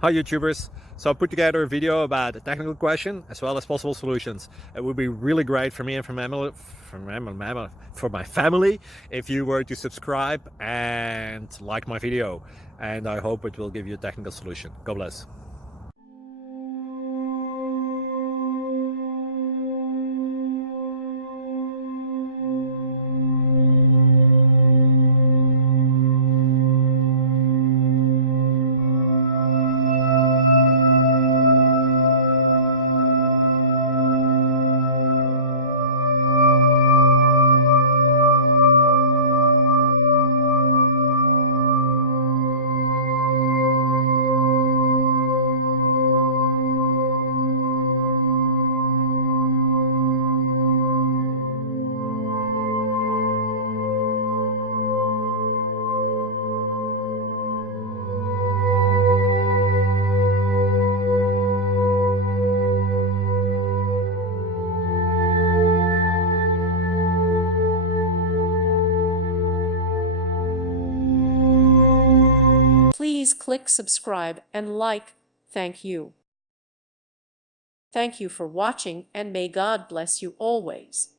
Hi YouTubers! So I put together a video about a technical question as well as possible solutions. It would be really great for me and for my family if you were to subscribe and like my video, and I hope it will give you a technical solution. God bless. Please click subscribe and like. Thank you. Thank you for watching, and may God bless you always.